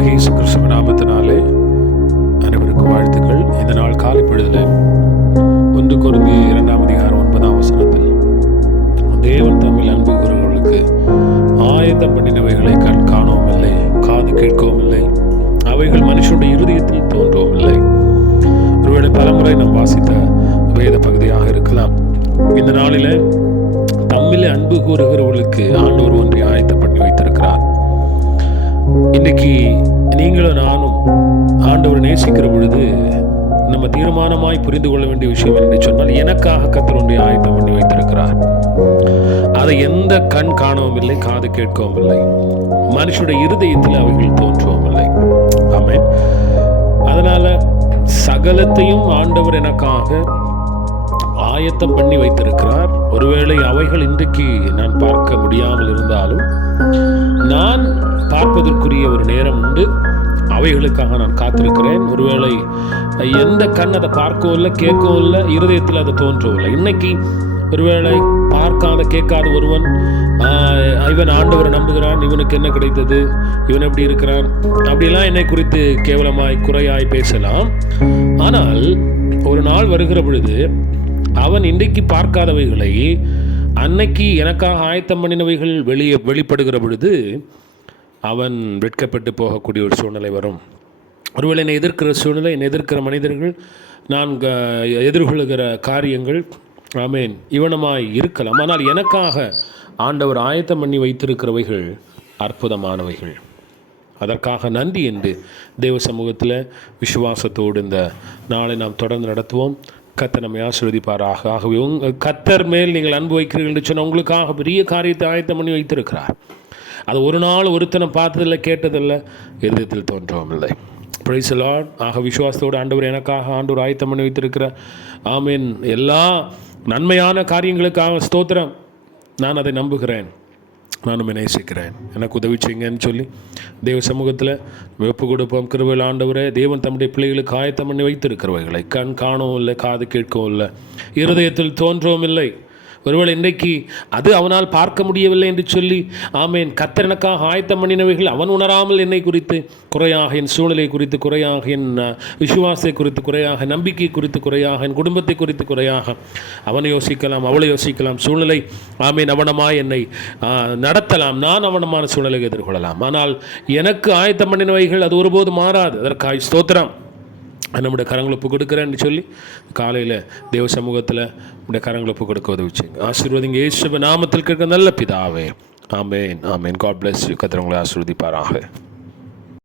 கர்த்தராகிய இயேசு கிறிஸ்துவின் நாமத்தினாலே அனைவருக்கும் வாழ்த்துக்கள். இந்த நாள் காலை பொழுதில் 1 கொரிந்தியர் 2:9 தேவன் தம்மில் அன்பு கூறுகிறவர்களுக்கு ஆயத்தம் பண்ணினவைகளை கண் காணவும் இல்லை, காது கேட்கவும் இல்லை, அவைகள் மனுஷனுடைய இருதயத்தில் தோன்றவும் இல்லை. ஒருவேளை பலமுறை நாம் வாசித்த வேத பகுதியாக இருக்கலாம். இந்த நாளில் தம்மில் அன்பு கூறுகிறவர்களுக்கு ஆண்டவர் ஒன்றை ஆயத்தம் பண்ணி வைத்திருக்கிறார். இன்னைக்கு நீங்களும் நானும் ஆண்டவர் நேசிக்கிற பொழுது நம்ம தீர்மானமாய் புரிந்து கொள்ள வேண்டிய விஷயம் என்று சொன்னால், எனக்காக கர்த்தர் ஒன்றை ஆயத்தம் பண்ணி வைத்திருக்கிறார். அதை எந்த கண் காணவும் இல்லை, காது கேட்கவும் இல்லை, மனுஷனுடைய இருதயத்தில் அவைகள் தோன்றவும் இல்லை. ஆமென். அதனால சகலத்தையும் ஆண்டவர் எனக்காக ஆயத்தம் பண்ணி வைத்திருக்கிறார். ஒருவேளை அவைகள் இன்றைக்கு நான் பார்க்க முடியாமல் இருந்தாலும், நான் பார்ப்பதற்குரிய ஒரு நேரம் உண்டு. அவைகளுக்காக நான் காத்திருக்கிறேன். ஒருவேளை எந்த கண் அதை பார்க்கவும் இல்லை, கேட்கவும் இல்லை, இருதயத்தில் அதை தோன்றவும் இல்லை. இன்னைக்கு ஒருவேளை பார்க்காத கேட்காத ஒருவன் இவன் ஆண்டவரை நம்புகிறான், இவனுக்கு என்ன கிடைத்தது, இவன் எப்படி இருக்கிறான், அப்படிலாம் என்னை குறித்து கேவலமாய் குறையாய் பேசலாம். ஆனால் ஒரு நாள் வருகிற பொழுது அவன் இன்றைக்கு பார்க்காதவைகளை அன்னைக்கு எனக்காக ஆயத்தம் பண்ணினவைகள் வெளிப்படுகிற பொழுது அவன் வெட்கப்பட்டு போகக்கூடிய ஒரு சூழ்நிலை வரும். ஒருவேளை என்னை எதிர்க்கிற சூழ்நிலை, என்னை எதிர்க்கிற மனிதர்கள், நான் எதிர்கொள்கிற காரியங்கள் ஆமேன் இவனமாய் இருக்கலாம். ஆனால் எனக்காக ஆண்டவர் ஆயத்தம் பண்ணி வைத்திருக்கிறவைகள் அற்புதமானவைகள். அதற்காக நன்றி என்று தேவ சமூகத்தில் விசுவாசத்தோடு இந்த நாளை நாம் தொடர்ந்து நடத்துவோம். கர்த்தர் நம்மை ஆசீர்வதிப்பாராக. ஆகவே கர்த்தர் மேல் நீங்கள் அன்பு வைக்கிறீர்கள் என்று சொன்னால் உங்களுக்காக பெரிய காரியத்தை ஆயத்தம் பண்ணி வைத்திருக்கிறார். அது ஒரு நாள் ஒருத்தனை பார்த்ததில்லை, கேட்டதில்லை, இருதயத்தில் தோன்றவும் இல்லை. Praise the Lord. ஆக விசுவாசத்தோடு ஆண்டவர் எனக்காக ஆண்டவர் ஆயத்தம் பண்ணி வைத்திருக்கிற ஆமீன் எல்லா நன்மையான காரியங்களுக்காக ஸ்தோத்திரம். நான் அதை நம்புகிறேன், நானும் நேசிக்கிறேன், எனக்கு உதவி செய்யுங்கன்னு சொல்லி தேவ சமூகத்தில் ஒப்பு கொடுப்போம். கிருபையில் ஆண்டவரே, தேவன் தம்முடைய பிள்ளைகளுக்கு ஆயத்தம் பண்ணி வைத்திருக்கிறவைகளை கண் காணவும் இல்லை, காது கேட்கவும் இல்லை, இருதயத்தில் தோன்றவும் இல்லை. ஒருவேளை இன்றைக்கு அது அவனால் பார்க்க முடியவில்லை என்று சொல்லி ஆமேன் கர்த்தர் எனக்காக ஆயத்தம் பண்ணினவைகள் அவன் உணராமல் என்னை குறித்து குறையாக, என் சூழ்நிலை குறித்து குறையாக, என் விசுவாசத்தை குறித்து குறையாக, நம்பிக்கை குறித்து குறையாக, என் குடும்பத்தை குறித்து குறையாக அவனை யோசிக்கலாம், அவளை யோசிக்கலாம். சூழ்நிலை ஆமேன் அவனமாய் என்னை நடத்தலாம், நான் அவனமான சூழ்நிலை எதிர்கொள்ளலாம். ஆனால் எனக்கு ஆயத்தம் பண்ணினவைகள் அது ஒருபோது மாறாது. அதற்காக ஸ்தோத்திரம். நம்முடைய கரங்களை ஒப்பு கொடுக்குறேன்னு சொல்லி காலையில் தேவ சமூகத்தில் நம்முடைய கரங்களை ஒப்பு கொடுக்க உதவிச்சுங்க. ஆசீர்வதிங்க இயேசுவின் நாமத்தில் கேட்க நல்ல பிதாவே. ஆமேன் ஆமேன். God bless you. கர்த்தர் உங்களை ஆசீர்வதிப்பாராக.